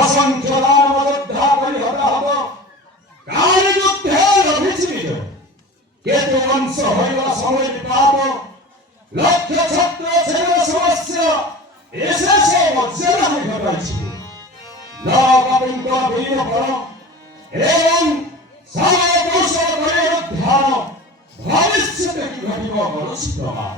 অসংখ্য দানবযোদ্ধা পরিহত হব, কাল যুদ্ধে লভিছি বিজয়, কেতু বংশ হইল সময় বিপাত, লক্ষ ছত্র ছিল সমস্য, এসেছে বজ্রের আমি ঘটাইছি। নরকপিঙ্ক বীর পর এবং সমকৌশ পরিরুদ্ধান, ভবিষ্যতে কি ঘটিব বলছিত মা।